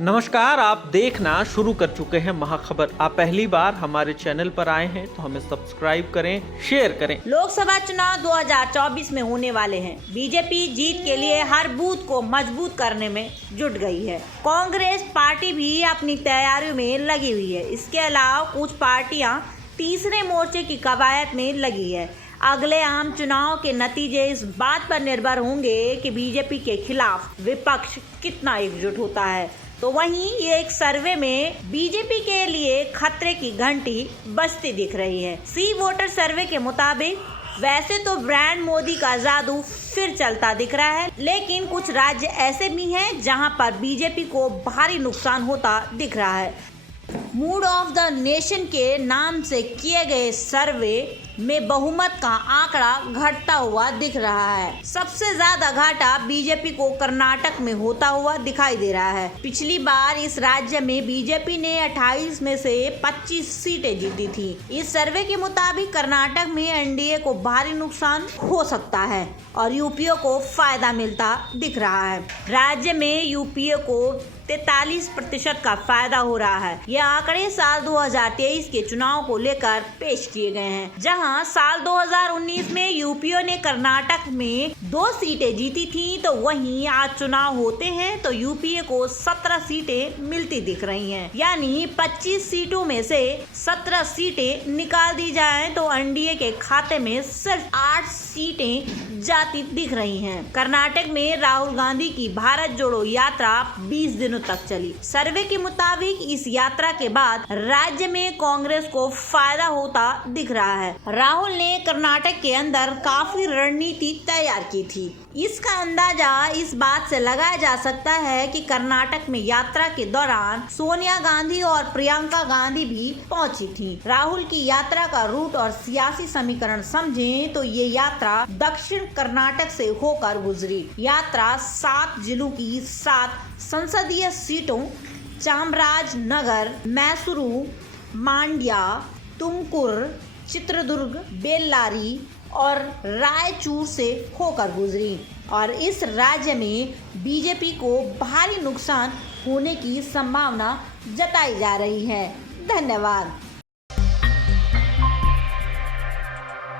नमस्कार, आप देखना शुरू कर चुके हैं महाखबर। आप पहली बार हमारे चैनल पर आए हैं तो हमें सब्सक्राइब करें, शेयर करें। लोकसभा चुनाव 2024 में होने वाले हैं। बीजेपी जीत के लिए हर बूथ को मजबूत करने में जुट गई है। कांग्रेस पार्टी भी अपनी तैयारियों में लगी हुई है। इसके अलावा कुछ पार्टियां तीसरे मोर्चे की कवायद में लगी है। अगले आम चुनाव के नतीजे इस बात पर निर्भर होंगे कि बीजेपी के खिलाफ विपक्ष कितना एकजुट होता है। तो वहीं ये एक सर्वे में बीजेपी के लिए खतरे की घंटी बजती दिख रही है। सी वोटर सर्वे के मुताबिक वैसे तो ब्रांड मोदी का जादू फिर चलता दिख रहा है, लेकिन कुछ राज्य ऐसे भी हैं जहां पर बीजेपी को भारी नुकसान होता दिख रहा है। मूड ऑफ द नेशन के नाम से किए गए सर्वे में बहुमत का आंकड़ा घटता हुआ दिख रहा है। सबसे ज्यादा घाटा बीजेपी को कर्नाटक में होता हुआ दिखाई दे रहा है। पिछली बार इस राज्य में बीजेपी ने 28 में से 25 सीटें जीती थी। इस सर्वे के मुताबिक कर्नाटक में एनडीए को भारी नुकसान हो सकता है और यूपीए को फायदा मिलता दिख रहा है। राज्य में यूपीए को 43% का फायदा हो रहा है। यह आंकड़े साल 2023 के चुनाव को लेकर पेश किए गए हैं, जहां साल 2019 में यूपीए ने कर्नाटक में 2 सीटें जीती थी, तो वहीं आज चुनाव होते हैं तो यूपीए को 17 सीटें मिलती दिख रही हैं। यानी 25 सीटों में से 17 सीटें निकाल दी जाएं तो एनडीए के खाते में सिर्फ 8 सीटें जाती दिख रही हैं। कर्नाटक में राहुल गांधी की भारत जोड़ो यात्रा 20 दिनों तक चली। सर्वे के मुताबिक इस यात्रा के बाद राज्य में कांग्रेस को फायदा होता दिख रहा है। राहुल ने कर्नाटक के अंदर काफी रणनीति तैयार की थी। इसका अंदाजा इस बात से लगाया जा सकता है कि कर्नाटक में यात्रा के दौरान सोनिया गांधी और प्रियंका गांधी भी पहुंची थी। राहुल की यात्रा का रूट और सियासी समीकरण समझें तो ये यात्रा दक्षिण कर्नाटक से होकर गुजरी। यात्रा 7 जिलों की 7 संसदीय सीटों चामराजनगर, मैसूरू, मांड्या, तुमकुर, चित्रदुर्ग, बेल्लारी और रायचूर से होकर गुजरी और इस राज्य में बीजेपी को भारी नुकसान होने की संभावना जताई जा रही है। धन्यवाद।